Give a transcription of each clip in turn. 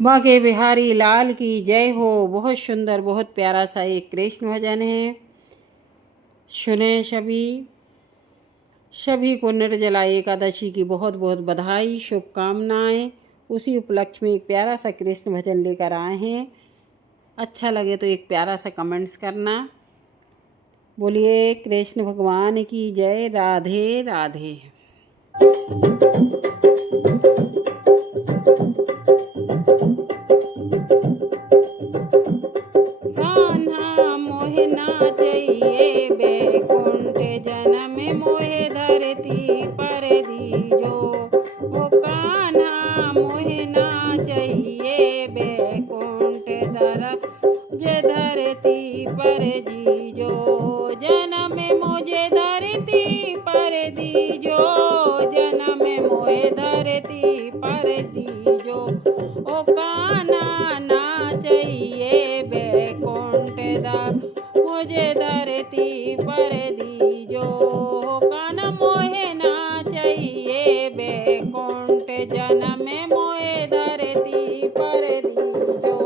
बांके बिहारी लाल की जय हो। बहुत सुंदर, बहुत प्यारा सा एक कृष्ण भजन है। सुने सभी को निर्जला एकादशी की बहुत बहुत बधाई, शुभकामनाएं। उसी उपलक्ष्य में एक प्यारा सा कृष्ण भजन लेकर आए हैं। अच्छा लगे तो एक प्यारा सा कमेंट्स करना। बोलिए कृष्ण भगवान की जय। राधे राधे। कान्हा मोहे नाचइए बैकुंठ जनम मोहे धरती पर दीजो। ओ कान्हा मोहे नाचइए बैकुंठ धरती पर दीजो। जनम मुझे धरती पर दीजो। जनम मोहे धरती पर दीजो। ओ कान्हा नाचइए बैकुंठ मुझे धरती पर दीजो। कान्हा मोहे नाचइए बैकुंठ जनम मोहे धरती पर दीजो।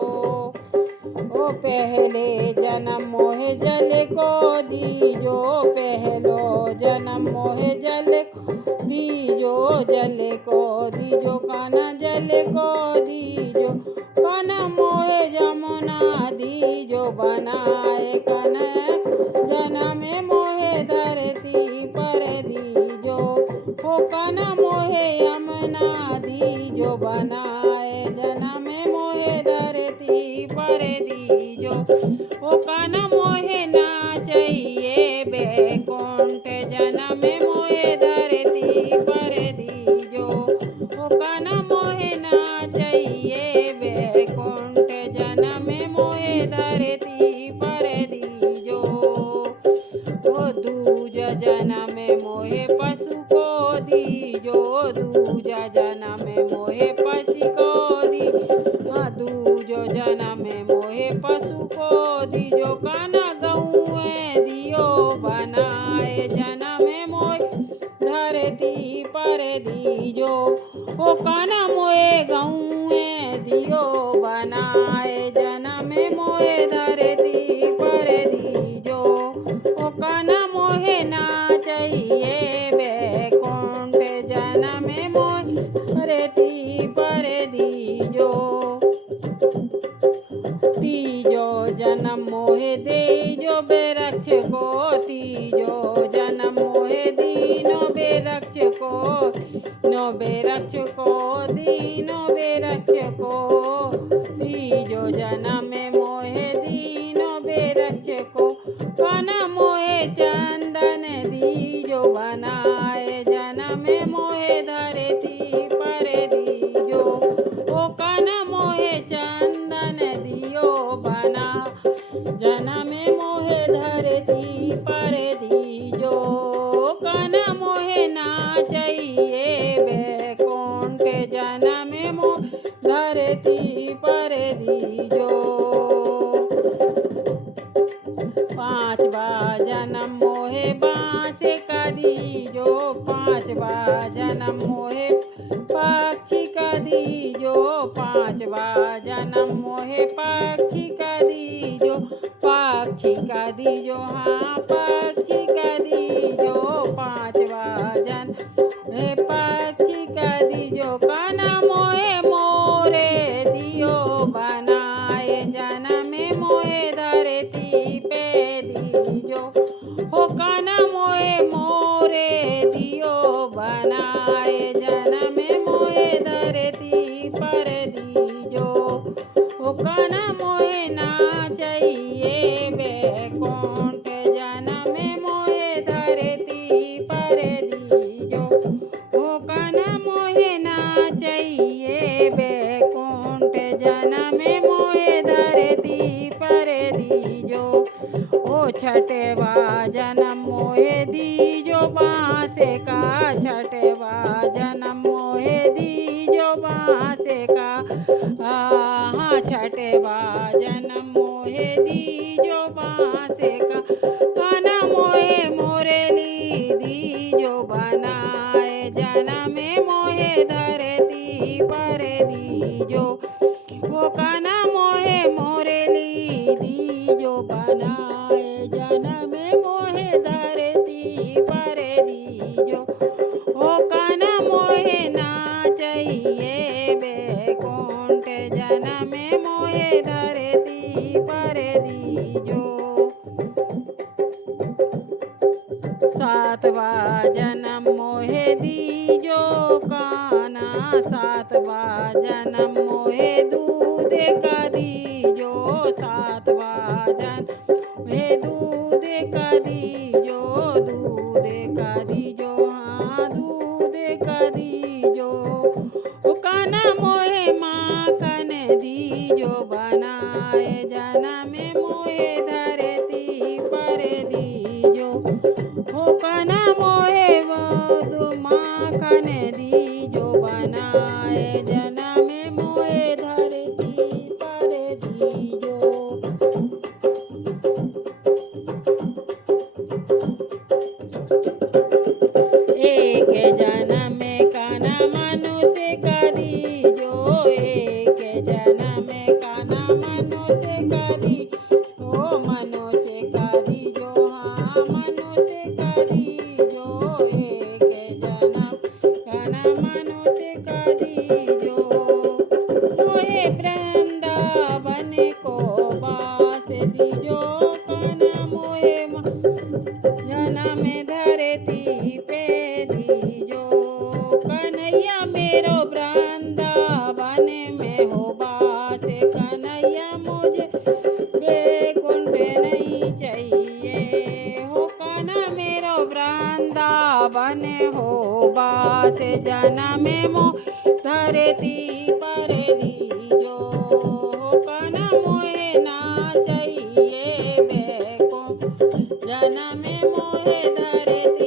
ओ पहले जन्म मोहे जल को दीजो। पहलो जन्म मोहे जल दीजो। जल को दीजो कान्हा जल को दीजो। कान्हा मोहे जमुना दीजो बनाए। कान्हा जनम मोहे धरती पर दीजो। ओ कान्हा मोहे यमुना दीजो बनाए। जनम मोहे धरती पर दीजो। ओ कान्हा मोहे नाचइए बैकुंठ जनम मोहे धरती पर दीजो। ओ कान्हा मोहे नाचइए बैकुंठ जनम मोहे धरती पर दीजो। ओ दूज जनम मोहे पशु को दीजो। दूज जनम मोहे पशु को दूजो जनम मोहे पशु को दीजो। कान्हा गौएं दियो बनाए। जनम मोहे धरती पर दीजो। ओ कान्हा मोहे गौएं दियो बनाए। जनम मोहे धरती पर दीजो। ओ कान्हा मोहे नाचइए बैकुंठ जनम मोहे धरती पर दीजो। तीजो जन्म मोहे दीजो बेरक्ष को। तीजो जन्म मोहे दीनो बेरक्ष को। नो बेरक्ष को दीनो बेरक्ष को। तीजो जन्म मोहे दीनो बेरक्ष को। कान्हा मोहे चंदन दीजो बनाए। जनम मोहे धरती पर दीजो। ओ कान्हा मोहे चंदन दियो बना। जनम मोहे धरती पर दीजो। कान्हा मोहे नाचइए बैकुंठ जनम मोहे धरती पर दीजो। पांचवा जन्म मोहे बांस का दीजो। पांचवा जन्म मोहे पक्षी का दीजो। पांचवा जन्म मोहे पक्षी का दीजो। पक्षी का दीजो हाँ पक्षी का दीजो। पांचवा जन्म मोहे पक्षी का दीजो। कान्हा मोहे मोरे दियो बनाए। जनम मोहे धरती पे दीजो। हो कान्हा मोहे मोरे दियो बनाए। जनम मोहे धरती पर दीजो। ओ कान्हा मोहे नाचइए बैकुंठ जनम मोहे धरती पर दीजो। ओ कान्हा मोहे नाचइए बैकुंठ जनम मोहे धरती पर दीजो। ओ छठवा जन्म मोहे दीजो बांस का। छठवा जन्म मोहे दीजो बांस का। हाँ छठवा जन्म मोहे दीजो बांस का। कान्हा मोहे मोरली दीजो बनाए। जनम मोहे धरती पर दीजो। जनम मोहे धरती पर दीजो। सातवा जन्म मोहे दीजो काना, सातवा जन्म मोहे दूध का दीजो। सातवा जन्म मोहे दूध का दीजो, दूध का दीजो, हाँ दूध का दीजो। ओ काना मोहे माखन दीजो बनाए, जनम मोहे धरती पर दीजो। हो काना मोहे मधु माखन दीजो बनाए, जनम मोहे धरती पर दीजो। एक जनम काना मनुष्य का दीजो, एक जनम काना मनुष्य का दीजो। मनुष्य का दीजो, हाँ मनुष्य का दीजो। एक जनम काना मनुष्य का दीजो। मोहे वृंदावन को बास दीजो, काना मोहे जनम धरती पे दीजो। कन्हैया मेरो वृंदावन में हो बास, कन्हैया मुझे वैकुंठ नहीं चाहिए। हो काना मेरो वृंदावन हो बास, जनम मो धरती पर दीजो। हो काना मोहे ना चाहिए वैकुंठ, जनम मोहे धरती